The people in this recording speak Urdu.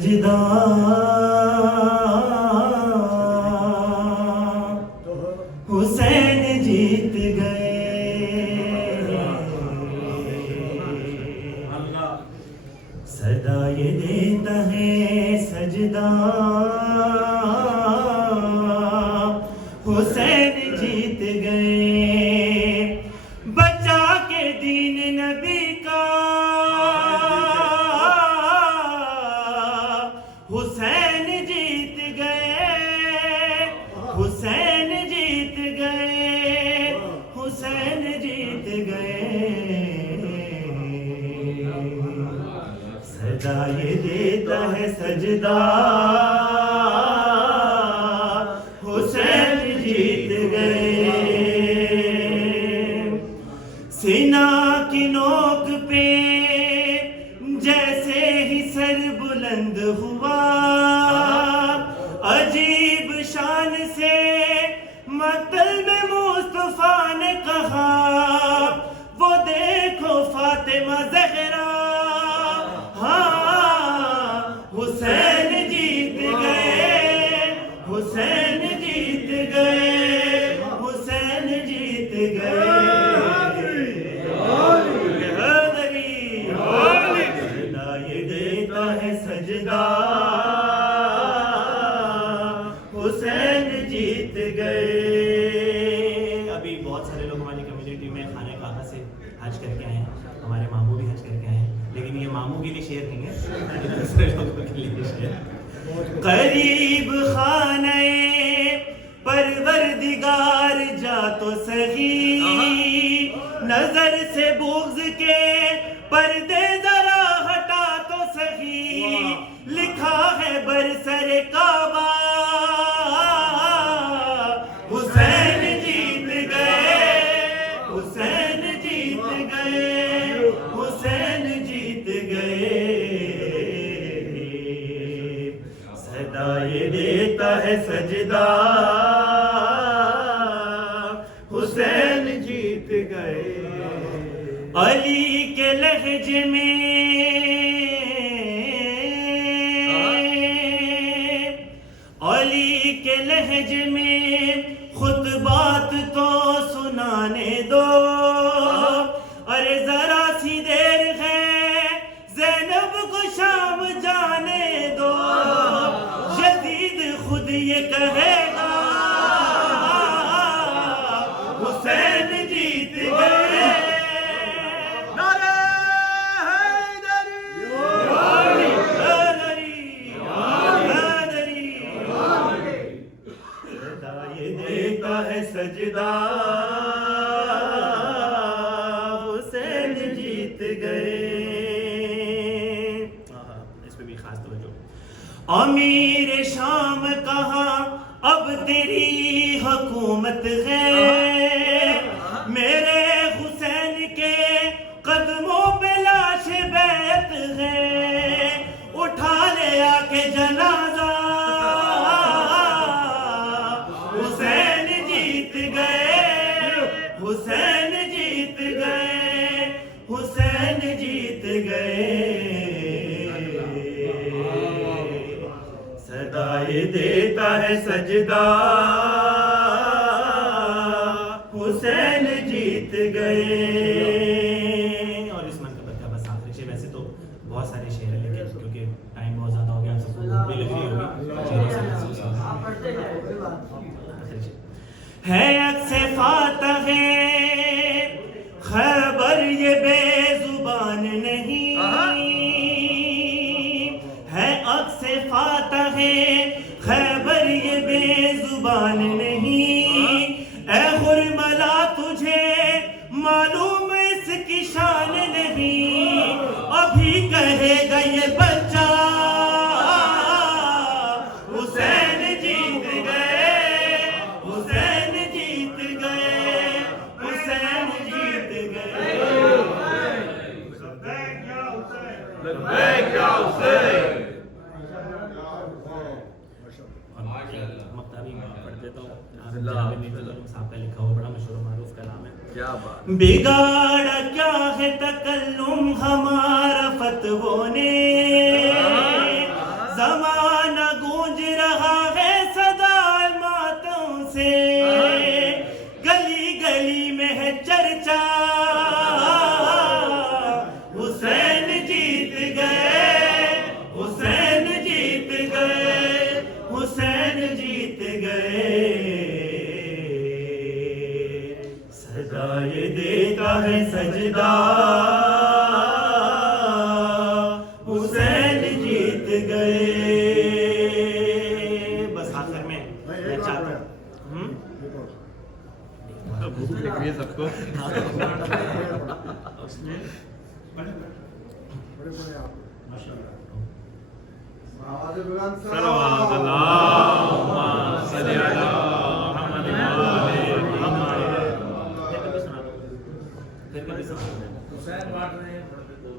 سجدہ حسین جیت گئے صدا یہ دیتا ہے سجدہ حسین جیت گئے بچا کے دین نبی کا حسین جیت گئے حسین جیت گئے حسین جیت گئے صدا یہ دیتا ہے سجدہ حسین جیت گئے سینہ کی نوک پہ جیسے ہی سر بلند ہوا عجیب شان سے مطلب مصطفیٰ نے کہا وہ دیکھو فاطمہ زہرا حسین جیت گئے حسین جیت گئے حسین جیت گئے صدا یہ دیتا ہے سجدہ حسین جیت گئے ابھی بہت سارے لوگ ہماری کمیونٹی میں خانہ کعبہ سے حج کر کے آئے ہیں ہمارے ماموں بھی حج کر کے آئے ہیں لیکن یہ ماموں کے لیے شعر نہیں ہے دوسرے لوگوں کے لیے شعر قریب خانہ پروردگار جا تو صحیح نظر سے بغض کے پردے ذرا ہٹا تو صحیح لکھا ہے برسر کعبہ حسین جیت گئے حسین جیت گئے حسین جیت گئے صدا یہ دیتا ہے سجدہ حسین جیت گئے علی کے لہجے میں علی کے لہجے میں خطبات تو سنانے دو ارے ذرا سی دیر ہے زینب کو شام جانے دو یزید خود یہ کہے گا حسین جیت گئے نعرہ حیدری حیدری صدا یہ دیتا ہے سجدہ حسین جیت گئے اس پہ بھی خاص توجہ امیر شام کہاں اب تیری حکومت ہے میرے حسین کے قدموں پہ لاش بیعت ہے اٹھا لے آ کے جنازہ حسین جیت گئے حسین جیت گئے حسین جیت گئے صدا یہ دیتا ہے سجدہ حسین جیت گئے اور اس منقبت کا بس آخری شعر ویسے تو بہت سارے شعر ہیں لیکن کیونکہ ٹائم بہت زیادہ ہو گیا آپ سب کو بھوک بھی لگ رہی ہوگی ہے عکس فاتح خیبر یہ بے زبان نہیں ہے عکس فاتح خیبر یہ بے زبان نہیں اے غرملا تجھے معلوم اس کی شان نہیں ابھی کہے گا یہ بچہ حسین جیت گئے حسین جیت گئے حسین جیت گئے لبیک یا حسین مکتبی پڑھ دیتا ہوں صاحب کا لکھا ہوا بڑا مشہور و معروف کلام ہے بگاڑا کیا ہے تکلم ہمارا فتووں نے حسین جیت گئے. بس آخر میں چاہتا ہوں بھوک لگ رہی ہے سب کو. اس میں صلوات اللہم صلی علی محمد و آل محمد. پھر کبھی سنا دو.